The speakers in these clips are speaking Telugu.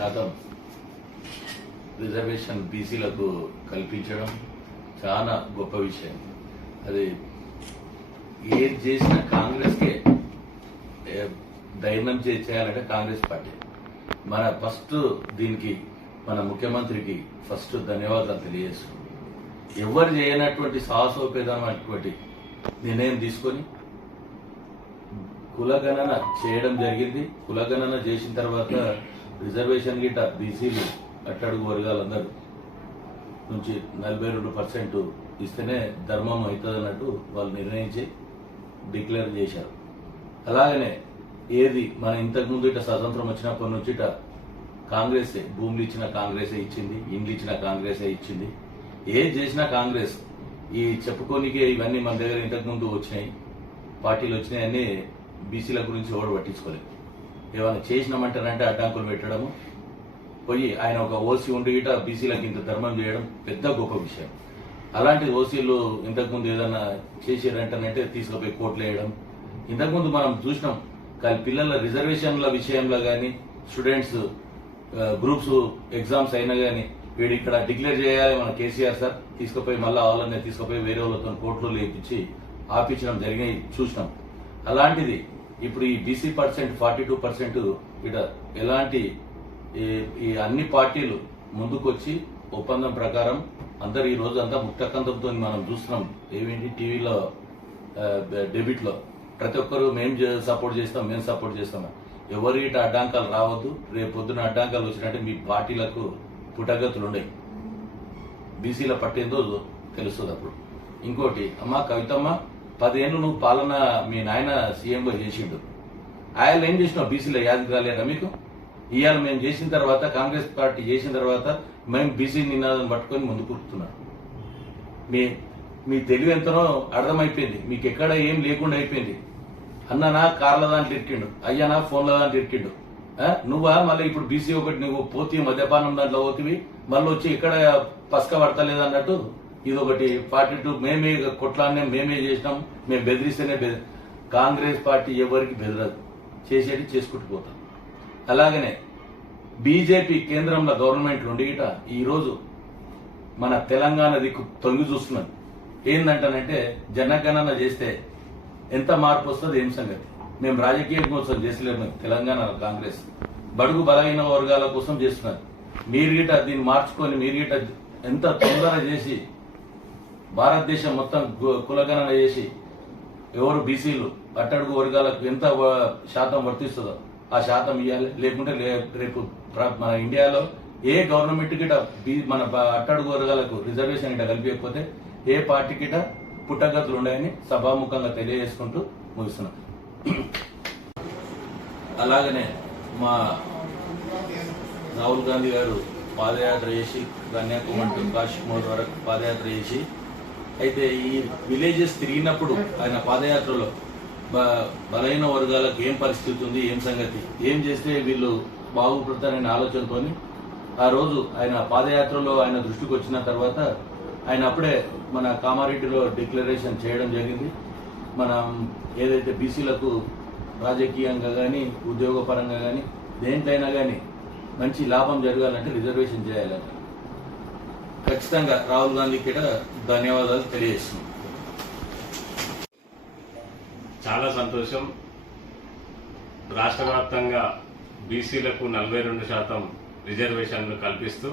శాతం రిజర్వేషన్ బీసీలకు కల్పించడం చాలా గొప్ప విషయం. అది ఏది చేసిన కాంగ్రెస్కే ఏ, ధైర్యం చేయాలంటే కాంగ్రెస్ పార్టీ. మన ఫస్ట్ దీనికి మన ముఖ్యమంత్రికి ఫస్ట్ ధన్యవాదాలు తెలియజేస్తున్నాం ఎవరు చేయనటువంటి సాహసోపేతమైనటువంటి నిర్ణయం తీసుకొని కులగణన చేయడం జరిగింది. కులగణన చేసిన తర్వాత రిజర్వేషన్ గిట్ట బీసీలు అట్టడుగు వర్గాలందరూ నుంచి నలభై రెండు పర్సెంట్ ఇస్తేనే ధర్మం అవుతుంది అన్నట్టు వాళ్ళు నిర్ణయించి డిక్లేర్ చేశారు. అలాగనే ఏది మన ఇంతకు ముందు ఇట స్వతంత్రం వచ్చినప్పటి నుంచి ఇట కాంగ్రెసే భూములు ఇచ్చిన కాంగ్రెసే ఇచ్చింది ఇండ్లు ఇచ్చిన కాంగ్రెసే ఇచ్చింది. ఏది చేసినా కాంగ్రెస్ ఈ చెప్పుకోనికే ఇవన్నీ మన దగ్గర ఇంతకు ముందు వచ్చినాయి పార్టీలు వచ్చినాయి అన్ని బీసీల గురించి ఎవరు పట్టించుకోలేదు. ఏమైనా చేసినామంటారంటే అడ్డంకులు పెట్టడము. పోయి ఆయన ఒక ఓసీ ఉండి ఇట బీసీలకు ఇంత ధర్మం చేయడం పెద్ద గొప్ప విషయం. అలాంటి ఓసీలు ఇంతకుముందు ఏదన్నా చేసారంటే తీసుకుపోయి కోట్లు వేయడం. ఇంతకుముందు మనం చూసినాం. కానీ పిల్లల రిజర్వేషన్ల విషయంలో కానీ స్టూడెంట్స్ గ్రూప్స్ ఎగ్జామ్స్ అయినా కానీ వీడు ఇక్కడ డిక్లేర్ చేయాలి మన కేసీఆర్ సార్ తీసుకుపోయి మళ్ళీ వాళ్ళని తీసుకుపోయి వేరే వాళ్ళతో కోర్టులో లేపించి ఆపించడం జరిగి చూసినాం. అలాంటిది ఇప్పుడు ఈ BC percent forty two percent ఇక్కడ ఎలాంటి ఈ- ఈ అన్ని పార్టీలు ముందుకొచ్చి ఒప్పందం ప్రకారం అందరు ఈ రోజు అంతా ముక్తకంతంతో మనం చూస్తున్నాం. ఏమేంటి? టీవీలో డెబిట్లో ప్రతి ఒక్కరు మేము సపోర్ట్ చేస్తాం మేము సపోర్ట్ చేస్తాం. ఎవరి ఇటు అడ్డాంకాలు రావద్దు. రేపు పొద్దున అడ్డాంకాలు వచ్చినట్టే మీ పార్టీలకు పుటగతులు ఉండయి బీసీల పట్టేందో తెలుస్తుంది అప్పుడు ఇంకోటి అమ్మ కవితమ్మ పదేళ్ళు నువ్వు పాలన మీ నాయన సీఎంగా చేసిండు. ఆయన ఏం చేసినావు? బీసీలో యాది రాలేదా మీకు? ఇవాళ మేము చేసిన తర్వాత కాంగ్రెస్ పార్టీ చేసిన తర్వాత మేము బీసీ నినాదం పట్టుకొని ముందు కూర్చున్నాం. మీ మీ తెలివి ఎంతనో అర్థమైపోయింది. మీకు ఎక్కడ ఏం లేకుండా అయిపోయింది. అన్ననా కార్ల దాంట్లో ఇరికిండు. అయ్యానా ఫోన్ల దాంట్లో ఇరికిండు. నువ్వా? మళ్ళీ ఇప్పుడు బీసీ ఒకటి నువ్వు పోతి మద్యపానం దాంట్లో పోతివి. మళ్ళీ వచ్చి ఇక్కడ పసక పడతలేదు అన్నట్టు ఇదొకటి ఫార్టీ టూ మేమే కొట్లాన్నే మేమే చేసినాం మేము బెదిరిస్తేనే కాంగ్రెస్ పార్టీ ఎవరికి బెదరదు. చేసేది చేసుకుంటూ పోతాం అలాగనే బీజేపీ కేంద్రంలో గవర్నమెంట్ ఉండిగిట ఈరోజు మన తెలంగాణ దిక్కు తొంగి చూస్తున్నది. ఏందంటానంటే జనగణన చేస్తే ఎంత మార్పు వస్తుంది ఏం సంగతి. మేము రాజకీయం కోసం చేసలేము తెలంగాణ కాంగ్రెస్. బడుగు బలహీన వర్గాల కోసం చేస్తున్నారు. మీరు గిట దీన్ని మార్చుకొని మీరు గిట ఎంత తొందర చేసి భారతదేశం మొత్తం గు- కులగణన చేసి ఎవరు బీసీలు అట్టడుగు వర్గాలకు ఎంత శాతం వర్తిస్తుందో ఆ శాతం ఇవ్వాలి లేకుంటే లే- రేపు మన ఇండియాలో ఏ గవర్నమెంట్ గిట మన అట్టడుగు వర్గాలకు రిజర్వేషన్ గిట కలిపియకపోతే ఏ పార్టీ గిట పుట్టగతులు ఉన్నాయని సభాముఖంగా తెలియజేసుకుంటూ ముగిస్తున్నాం. అలాగనే మా రాహుల్ గాంధీ గారు పాదయాత్ర చేసి కన్యాకుమారి కాశ్మీర్ వరకు పాదయాత్ర చేసి అయితే ఈ విలేజెస్ తిరిగినప్పుడు ఆయన పాదయాత్రలో బలైన బలహీన వర్గాలకు ఏం పరిస్థితి ఉంది ఏం సంగతి? ఏం చేస్తే వీళ్ళు బాగుపడతారనే ఆలోచనతో ఆ రోజు ఆయన పాదయాత్రలో ఆయన దృష్టికి వచ్చిన తర్వాత ఆయన అప్పుడే మన కామారెడ్డిలో డిక్లరేషన్ చేయడం జరిగింది. మనం ఏదైతే బీసీలకు రాజకీయంగా కానీ ఉద్యోగపరంగా కానీ దేంట్లైనా కానీ మంచి లాభం జరగాలంటే రిజర్వేషన్ చేయాలంట. ఖచ్చితంగా రాహుల్ గాంధీకి కూడా ధన్యవాదాలు తెలియజేస్తున్నాం. చాలా సంతోషం. రాష్ట్ర వ్యాప్తంగా బీసీలకు నలభై రెండు శాతం రిజర్వేషన్లు కల్పిస్తూ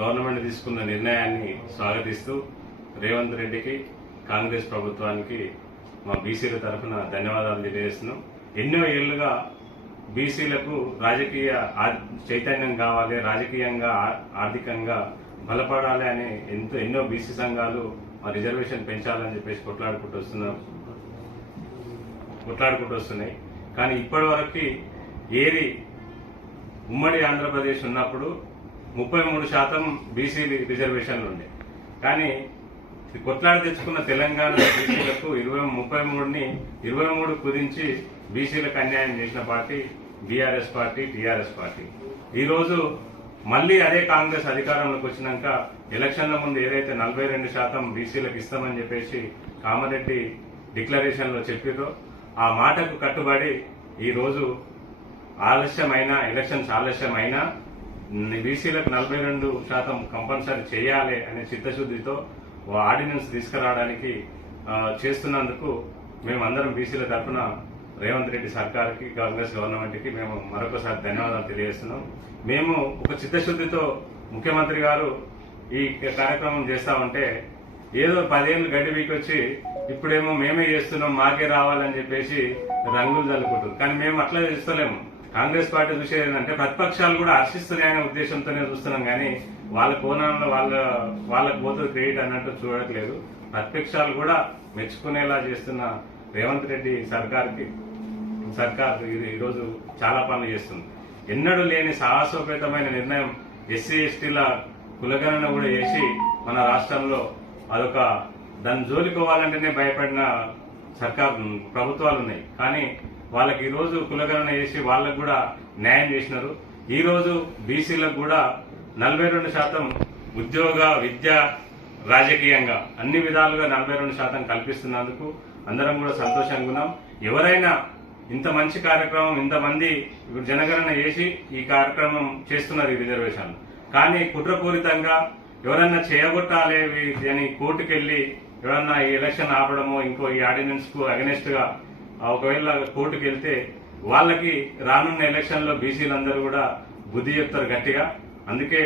గవర్నమెంట్ తీసుకున్న నిర్ణయాన్ని స్వాగతిస్తూ రేవంత్ రెడ్డికి కాంగ్రెస్ ప్రభుత్వానికి మా బీసీల తరఫున ధన్యవాదాలు తెలియజేస్తున్నాం. ఎన్నో ఏళ్ళుగా బీసీలకు రాజకీయ చైతన్యం కావాలి రాజకీయంగా ఆర్థికంగా బలపడాలి అని ఎంతో ఎన్నో బీసీ సంఘాలు మా రిజర్వేషన్ పెంచాలని చెప్పేసి కొట్లాడుకుంటూ వస్తున్నాం కొట్లాడుకుంటూ వస్తున్నాయి. కానీ ఇప్పటి వరకు ఏది ఉమ్మడి ఆంధ్రప్రదేశ్ ఉన్నప్పుడు ముప్పై మూడు శాతం బీసీ రిజర్వేషన్లు ఉండే. కానీ కొట్లాడి తెచ్చుకున్న తెలంగాణ బీసీలకు ఇరవై ముప్పై మూడుని ఇరవై మూడు కుదించి బీసీలకు అన్యాయం చేసిన party BRS party TRS party. ఈరోజు మళ్ళీ అదే కాంగ్రెస్ అధికారంలోకి వచ్చినాక ఎలక్షన్ల ముందు ఏదైతే నలభై రెండు శాతం బీసీలకు ఇస్తామని చెప్పేసి కామారెడ్డి డిక్లరేషన్లో చెప్పిరో ఆ మాటకు కట్టుబడి ఈరోజు ఆలస్యమైనా ఆలస్యమైన ఎలక్షన్స్ ఆలస్యమైనా బీసీలకు నలభై రెండు శాతం కంపల్సరీ చేయాలి అనే చిత్తశుద్ధితో ఓ ఆర్డినెన్స్ తీసుకురావడానికి చేస్తున్నందుకు మేమందరం బీసీల తరఫున రేవంత్ రెడ్డి సర్కార్కి కాంగ్రెస్ గవర్నమెంట్కి మేము మరొకసారి ధన్యవాదాలు తెలియజేస్తున్నాం. మేము ఒక చిత్తశుద్ధితో ముఖ్యమంత్రి గారు ఈ కార్యక్రమం చేస్తా ఉంటే ఏదో పదేళ్ళు గడ్డి వీకొచ్చి ఇప్పుడేమో మేమే చేస్తున్నాం మాకే రావాలని చెప్పేసి రంగులు చల్లుకుంటుంది కానీ మేము అట్లా చేస్తలేము. కాంగ్రెస్ పార్టీ చూసేది ఏంటంటే ప్రతిపక్షాలు కూడా హర్షిస్తున్నాయనే ఉద్దేశంతోనే చూస్తున్నాం కానీ వాళ్ళ కోణంలో వాళ్ళ వాళ్ళ పోతుంది క్రెడిట్ అన్నట్టు చూడట్లేదు. ప్రతిపక్షాలు కూడా మెచ్చుకునేలా చేస్తున్న రేవంత్ రెడ్డి సర్కార్కి సర్కార్ ఇది ఈరోజు చాలా పనులు చేస్తుంది. ఎన్నడూ లేని సాహసోపేతమైన నిర్ణయం ఎస్సీ ఎస్టీల కులగణన కూడా చేసి మన రాష్ట్రంలో అదొక దాన్ని జోలుకోవాలంటేనే భయపడిన సర్కార్ ప్రభుత్వాలు ఉన్నాయి. కానీ వాళ్ళకి ఈరోజు కులగణన చేసి వాళ్ళకు కూడా న్యాయం చేసినారు. ఈరోజు బీసీలకు కూడా నలభై రెండు శాతం ఉద్యోగ విద్య రాజకీయంగా అన్ని విధాలుగా నలభై రెండు శాతం కల్పిస్తున్నందుకు అందరం కూడా సంతోషంగా ఉన్నాం. ఎవరైనా ఇంత మంచి కార్యక్రమం ఇంతమంది జనగణన చేసి ఈ కార్యక్రమం చేస్తున్నారు ఈ రిజర్వేషన్ కానీ కుట్రపూరితంగా ఎవరన్నా చేయగొట్టాలి అని కోర్టుకెళ్ళి ఎవరన్నా ఈ ఎలక్షన్ ఆపడమో ఇంకో ఈ ఆర్డినెన్స్కు అగెనెస్ట్గా ఒకవేళ కోర్టుకు వెళ్తే వాళ్ళకి రానున్న ఎలక్షన్లో బీసీలందరూ కూడా బుద్ధి చెప్తారు గట్టిగా. అందుకే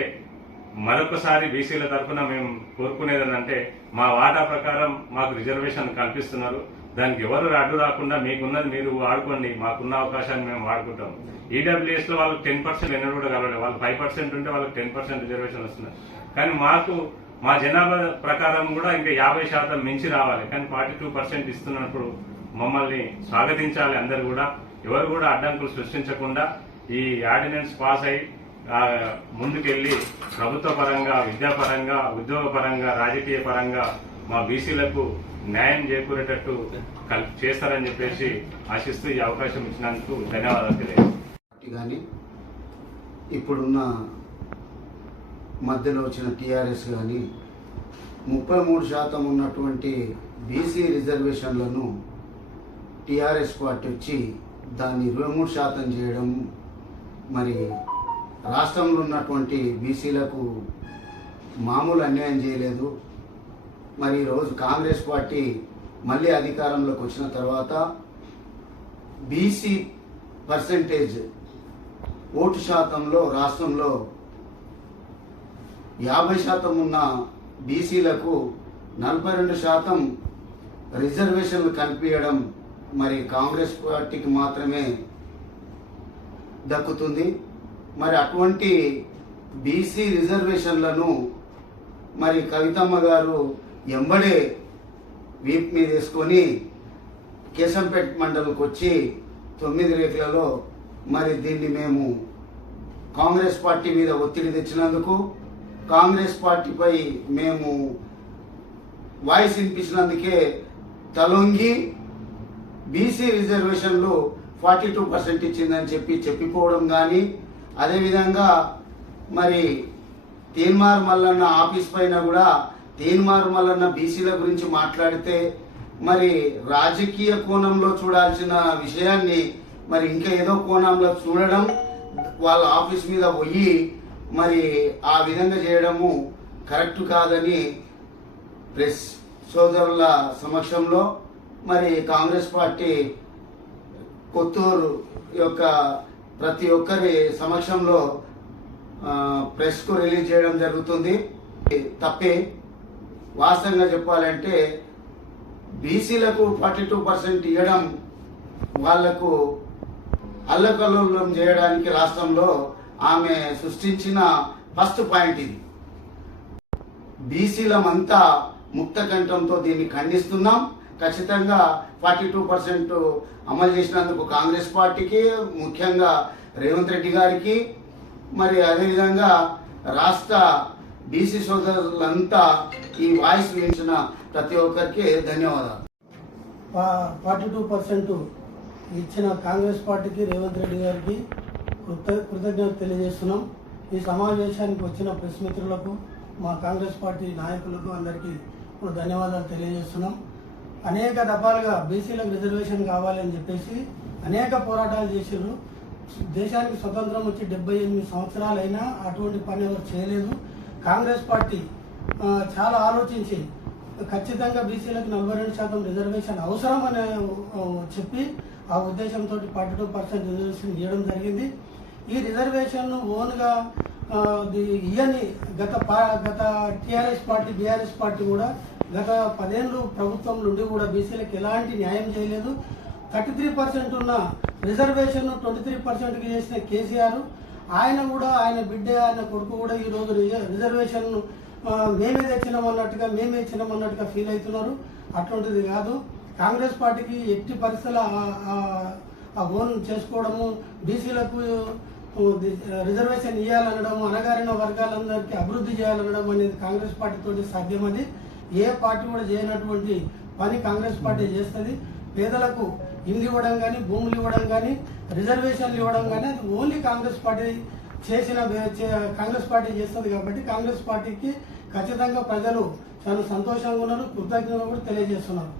మరొకసారి బీసీల తరఫున మేము కోరుకునేది అంటే మా వాటా ప్రకారం మాకు రిజర్వేషన్ కల్పిస్తున్నారు. దానికి ఎవరు అడ్డు రాకుండా మీకున్నది మీరు వాడుకోండి మాకున్న అవకాశాన్ని మేము వాడుకుంటాం. ఈడబ్ల్యూఎస్లో వాళ్ళకి టెన్ పర్సెంట్ ఎన్నడూ కూడా కలవలేదు వాళ్ళు ఫైవ్ పర్సెంట్ ఉంటే వాళ్ళకి టెన్ పర్సెంట్ రిజర్వేషన్ వస్తున్నారు. కానీ మాకు మా జనాభా ప్రకారం కూడా ఇంకా యాభై శాతం మించి రావాలి. కానీ ఫార్టీ టూ పర్సెంట్ ఇస్తున్నప్పుడు మమ్మల్ని స్వాగతించాలి అందరు కూడా. ఎవరు కూడా అడ్డంకులు సృష్టించకుండా ఈ ఆర్డినెన్స్ పాస్ అయి ముందుకెళ్ళి ముందుకెళ్ళి ప్రభుత్వ పరంగా విద్యాపరంగా ఉద్యోగపరంగా రాజకీయ పరంగా మా బీసీలకు న్యాయం చేకూరేటట్టు చేస్తారని చెప్పేసి ఆశిస్తూ ఈ అవకాశం ఇచ్చినందుకు ధన్యవాదాలు కానీ ఇప్పుడున్న మధ్యలో వచ్చిన టీఆర్ఎస్ కానీ ముప్పై మూడు శాతం ఉన్నటువంటి బీసీ రిజర్వేషన్లను టీఆర్ఎస్ పార్టీ వచ్చి దాన్ని ఇరవై మూడు శాతం చేయడం మరి రాష్ట్రంలో ఉన్నటువంటి బీసీలకు మామూలు అన్యాయం చేయలేదు. మరి ఈరోజు కాంగ్రెస్ పార్టీ మళ్ళీ అధికారంలోకి వచ్చిన తర్వాత బీసీ పర్సంటేజ్ ఓటు శాతంలో రాష్ట్రంలో యాభై శాతం ఉన్న బీసీలకు నలభై రెండు శాతం రిజర్వేషన్లు కల్పించడం మరి కాంగ్రెస్ పార్టీకి మాత్రమే దక్కుతుంది. మరి అటువంటి బీసీ రిజర్వేషన్లను మరి కవితమ్మ గారు ఎంబడే వీప్ మీద వేసుకొని కేశంపేట మండలికి వచ్చి తొమ్మిది రేట్లలో మరి దీన్ని మేము కాంగ్రెస్ పార్టీ మీద ఒత్తిడి తెచ్చినందుకు కాంగ్రెస్ పార్టీపై మేము వాయిస్ వినిపించినందుకే తలొంగి బీసీ రిజర్వేషన్లు ఫార్టీ టూ పర్సెంట్ ఇచ్చిందని చెప్పి చెప్పిపోవడం కానీ అదేవిధంగా మరి తీన్మార్ మల్లన్న ఆఫీస్ పైన కూడా తీన్మార్ మల్లన్న బీసీల గురించి మాట్లాడితే మరి రాజకీయ కోణంలో చూడాల్సిన విషయాన్ని మరి ఇంకా ఏదో కోణంలో చూడడం వాళ్ళ ఆఫీస్ మీద పోయి మరి ఆ విధంగా చేయడము కరెక్ట్ కాదని ప్రెస్ సోదరుల సమక్షంలో మరి కాంగ్రెస్ పార్టీ కొత్తూరు యొక్క ప్రతి ఒక్కరి సమక్షంలో ప్రెస్కు రిలీజ్ చేయడం జరుగుతుంది. తప్పే. వాస్తవంగా చెప్పాలంటే బీసీలకు ఫార్టీ టూ పర్సెంట్ ఇవ్వడం వాళ్ళకు అల్లకల్లోలం చేయడానికి రాష్ట్రంలో ఆమె సృష్టించిన ఫస్ట్ పాయింట్ ఇది. బీసీలమంతా ముక్త కంఠంతో దీన్ని ఖండిస్తున్నాం. ఖచ్చితంగా ఫార్టీ టూ పర్సెంట్ అమలు చేసినందుకు కాంగ్రెస్ పార్టీకి ముఖ్యంగా రేవంత్ రెడ్డి గారికి మరి అదేవిధంగా రాష్ట్ర బీసీ సోదరులంతా ఈ వాయిస్ వినిచిన ప్రతి ఒక్కరికి ధన్యవాదాలు. ఫార్టీ టూ పర్సెంట్ ఇచ్చిన కాంగ్రెస్ పార్టీకి రేవంత్ రెడ్డి గారికి కృత కృతజ్ఞత తెలియజేస్తున్నాం. ఈ సమావేశానికి వచ్చిన ప్రెస్ మిత్రులకు మా కాంగ్రెస్ పార్టీ నాయకులకు అందరికీ ఇప్పుడు ధన్యవాదాలు తెలియజేస్తున్నాం. అనేక రకాలుగా బీసీలకు రిజర్వేషన్ కావాలని చెప్పేసి అనేక పోరాటాలు చేసారు దేశానికి స్వతంత్రం వచ్చి డెబ్బై ఎనిమిది సంవత్సరాలైనా అటువంటి పని ఎవరు చేయలేదు. కాంగ్రెస్ పార్టీ చాలా ఆలోచించి ఖచ్చితంగా బీసీలకు నలభై రెండు శాతం రిజర్వేషన్ అవసరం అని చెప్పి ఆ ఉద్దేశంతో ఫార్టీ టూ పర్సెంట్ రిజర్వేషన్ ఇవ్వడం జరిగింది. ఈ రిజర్వేషన్ను ఓన్గా ఇయని గత గత టీఆర్ఎస్ పార్టీ బీఆర్ఎస్ పార్టీ కూడా గత పదేళ్ళు ప్రభుత్వం నుండి కూడా బీసీలకు ఎలాంటి న్యాయం చేయలేదు. థర్టీ త్రీ పర్సెంట్ ఉన్న రిజర్వేషన్ ట్వంటీ త్రీ పర్సెంట్కి చేసిన కేసీఆర్ ఆయన కూడా ఆయన బిడ్డ ఆయన కొడుకు కూడా ఈరోజు రిజర్వేషన్ మేమే తెచ్చినామన్నట్టుగా మేమే ఇచ్చినామన్నట్టుగా ఫీల్ అవుతున్నారు. అటువంటిది కాదు. కాంగ్రెస్ పార్టీకి ఎట్టి పరిస్థితుల ఆ ఓన్ చేసుకోవడము బీసీలకు రిజర్వేషన్ ఇవ్వాలనడం అనగారిన వర్గాలందరికీ అభివృద్ధి చేయాలనడం అనేది కాంగ్రెస్ పార్టీతో సాధ్యమని ఏ పార్టీ కూడా చేయనటువంటి పని కాంగ్రెస్ పార్టీ చేస్తుంది. పేదలకు ఇల్లు ఇవ్వడం కానీ భూములు ఇవ్వడం కానీ రిజర్వేషన్లు ఇవ్వడం కానీ అది ఓన్లీ కాంగ్రెస్ పార్టీ చేసిన కాంగ్రెస్ పార్టీ చేస్తుంది కాబట్టి కాంగ్రెస్ పార్టీకి ఖచ్చితంగా ప్రజలు చాలా సంతోషంగా ఉన్నారు కృతజ్ఞతలు కూడా తెలియజేస్తున్నారు.